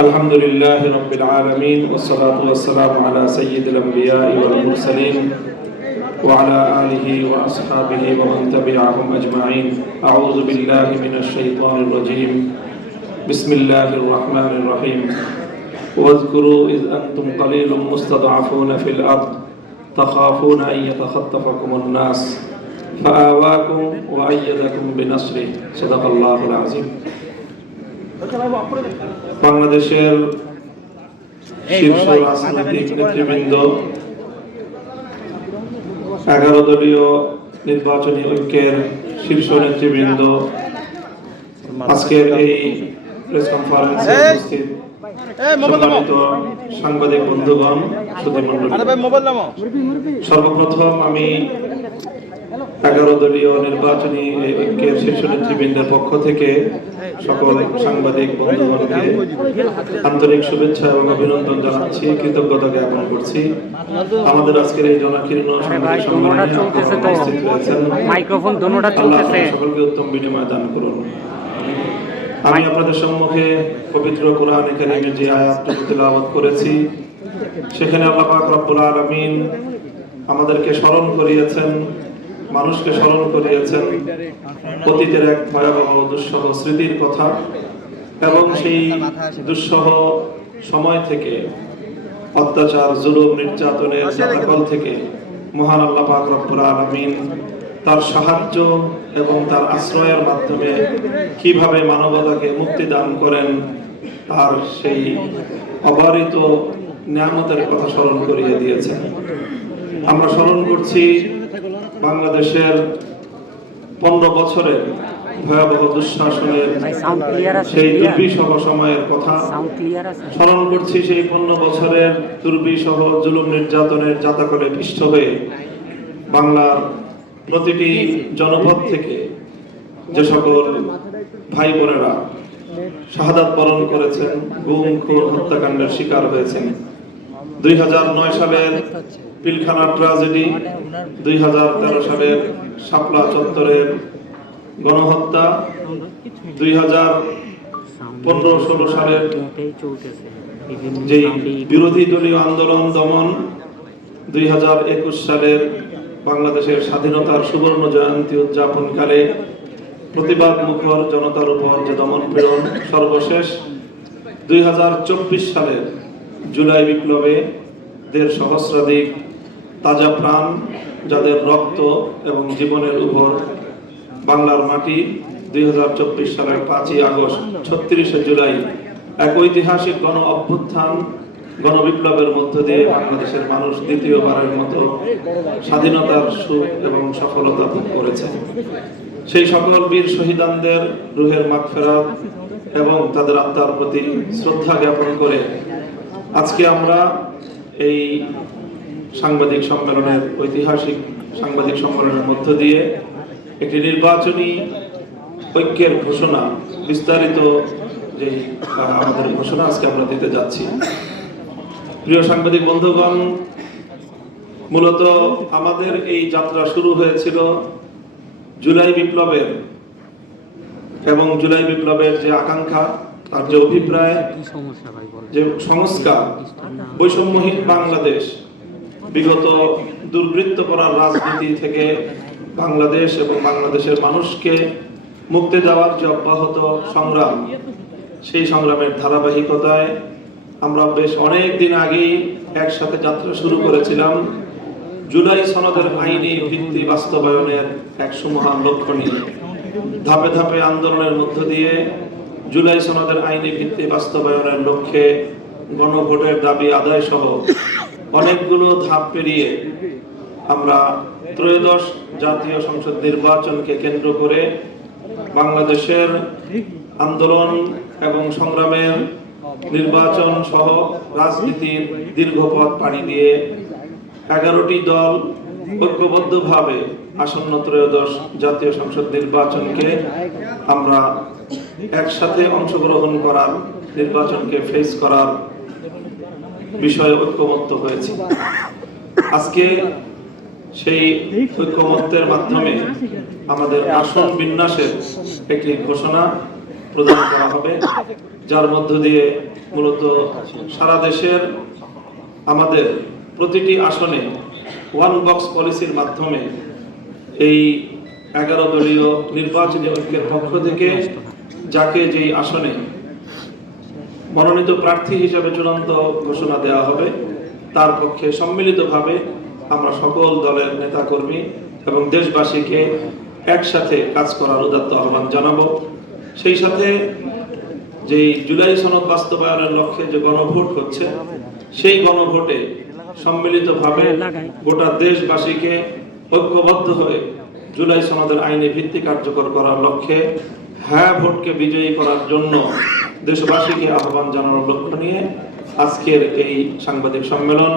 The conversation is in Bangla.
الحمد لله رب العالمين والصلاة والسلام على سيد الأنبياء والمرسلين وعلى آله وأصحابه ومن تبعهم أجمعين. أعوذ بالله من الشيطان الرجيم. بسم الله الرحمن الرحيم. واذكروا إذ أنتم قليل مستضعفون في الأرض تخافون أن يتخطفكم الناس فآواكم وأيدكم بنصره. صدق الله العظيم. বাংলাদেশের শীর্ষ রাজনৈতিক নেতৃবৃন্দ, 11 দলীয় নির্বাচনী ঐক্যের শীর্ষ নেতৃবৃন্দ, আজকের এই প্রেস কনফারেন্সে উপস্থিত সম্মানিত সাংবাদিক বন্ধুগণ, সর্বপ্রথম আমি 11 দলীয় নির্বাচনী ঐক্যের শীর্ষ নেতৃবৃন্দের পক্ষ থেকে সকল সাংবাদিক বন্ধুগণকে আন্তরিক শুভেচ্ছা এবং অভিনন্দন জানাচ্ছি, কৃতজ্ঞতা জ্ঞাপন করছি। আমাদের আজকের এই জনাকীর্ণ সাংবাদিক সম্মেলনে উপস্থিত হয়েছেন, মাইক্রোফোন দুটোটা চলতেছে, সকলকে উত্তম বিনিময় দান করুন। আমি আপনাদের সম্মুখে পবিত্র কোরআনে কারীমের যে আয়াতটি তেলাওয়াত করেছি, সেখানে আল্লাহ পাক রব্বুল আলামিন আমাদেরকে স্মরণ করিয়েছেন, মানুষকে স্মরণ করিয়েছেন অতীতের এক ভয়াবহ দুঃসহ স্মৃতির কথা, এবং সেই দুঃসহ সময় থেকে, অত্যাচার, জুলুম, নির্যাতনের জাতাকল থেকে মহান আল্লাহ পাক রব্বুল আলামিন তার সাহায্য এবং তার আশ্রয়ের মাধ্যমে কিভাবে মানবতাকে মুক্তি দান করেন, তার সেই অবারিত নিয়ামতের কথা স্মরণ করিয়ে দিয়েছেন। আমরা স্মরণ করছি বাংলাদেশের 15 বছরের ভয়াবহ দুঃশাসনের সেই দুর্বিষহ সময়ের কথা স্মরণ করছি। সেই 15 বছরের দুর্বিষহ জুলুম নির্যাতনের জাতাকলে পিষ্ট হয়ে বাংলার প্রতিটি জনপদ থেকে যে সকল ভাই বোনেরা শাহাদাত বরণ করেছেন, গুম, খুন, হত্যাকাণ্ডের শিকার হয়েছেন। 2009 সালের পিলখানা ট্র্যাজেডি, 2013 সালের শাপলা চত্বরের গণহত্যা, 2015-16 সালের যে বিরোধী দলীয় আন্দোলন দমন, 2021 সালের বাংলাদেশের স্বাধীনতার সুবর্ণ জয়ন্তী উদযাপনকালে প্রতিবাদ মুখর জনতার উপর যে দমন পীড়ন, সর্বশেষ 2024 সালের জুলাই বিপ্লবে 1.5 সহস্রাধিক তাজা প্রাণ, যাদের রক্ত এবং জীবনের উপর বাংলার মাটি 2024 সালের 5ই আগস্ট 36শে জুলাই এক ঐতিহাসিক গণ অভ্যুত্থান, গণবিপ্লবের মধ্য দিয়ে বাংলাদেশের মানুষ দ্বিতীয়বারের মতো স্বাধীনতার সুখ এবং সফলতা ভোগ করেছে। সেই সকল বীর শহীদানদের রুহের মাগফিরাত এবং তাদের আত্মার প্রতি শ্রদ্ধা জ্ঞাপন করে আজকে আমরা এই সাংবাদিক সম্মেলনের, ঐতিহাসিক সাংবাদিক সম্মেলনের মধ্য দিয়ে একটি নির্বাচনী ঐক্যের ঘোষণা, বিস্তারিত যে আমাদের ঘোষণা আজকে আমরা দিতে যাচ্ছি। প্রিয় সাংবাদিক বন্ধুগণ, মূলত আমাদের এই যাত্রা শুরু হয়েছিল জুলাই বিপ্লবের, এবং জুলাই বিপ্লবের যে আকাঙ্ক্ষা, তার যে অভিপ্রায়, যে সংস্কার, বৈষম্যহীন বাংলাদেশ, বিগত দুর্বৃত্ত করার রাজনীতি থেকে বাংলাদেশ এবং বাংলাদেশের মানুষকে মুক্তি দেওয়ার যে অব্যাহত সংগ্রাম, সেই সংগ্রামের ধারাবাহিকতায় আমরা বেশ অনেক দিন আগেই একসাথে যাত্রা শুরু করেছিলাম জুলাই সনদের আইনি ভিত্তি বাস্তবায়নের এক সুমহান লক্ষ্য নিয়ে। ধাপে ধাপে আন্দোলনের মধ্য দিয়ে জুলাই সনদের আইনি ভিত্তি বাস্তবায়নের লক্ষ্যে গণভোটের দাবি আদায় সহ অনেকগুলো ধাপ পেরিয়ে আমরা ত্রয়োদশ জাতীয় সংসদ নির্বাচনকে কেন্দ্র করে বাংলাদেশের আন্দোলন এবং সংগ্রামের নির্বাচন সহ রাজনীতির দীর্ঘ পথ পাড়ি দিয়ে 11টি দল ঐক্যবদ্ধভাবে আসন্ন ত্রয়োদশ জাতীয় সংসদ নির্বাচনকে আমরা একসাথে অংশগ্রহণ করার, নির্বাচনকে ফেস করার বিষয়ে ঐক্যমত্য হয়েছে। আজকে সেই ঐক্যমত্যের মাধ্যমে আমাদের আসন বিন্যাসের একটি ঘোষণা প্রদান করা হবে, যার মধ্য দিয়ে মূলত সারা দেশের আমাদের প্রতিটি আসনে ওয়ান বক্স পলিসির মাধ্যমে এই 11 দলীয় নির্বাচনী ঐক্যের পক্ষ থেকে যাকে যেই আসনে মনোনীত প্রার্থী হিসেবে চূড়ান্ত ঘোষণা দেওয়া হবে তার পক্ষে সম্মিলিতভাবে আমরা সকল দলের নেতাকর্মী এবং দেশবাসীকে একসাথে কাজ করার উদাত্ত আহ্বান জানাবো। সেই সাথে যে জুলাই সনদ বাস্তবায়নের লক্ষ্যে যে গণভোট হচ্ছে সেই গণভোটে সম্মিলিতভাবে গোটা দেশবাসীকে ঐক্যবদ্ধ হয়ে জুলাই সনদের আইনে ভিত্তি কার্যকর করার লক্ষ্যে হ্যাঁ ভোটকে বিজয়ী করার জন্য দেশবাসীকে আহ্বান জানানোর লক্ষ্য নিয়ে আজকের এই সাংবাদিক সম্মেলন।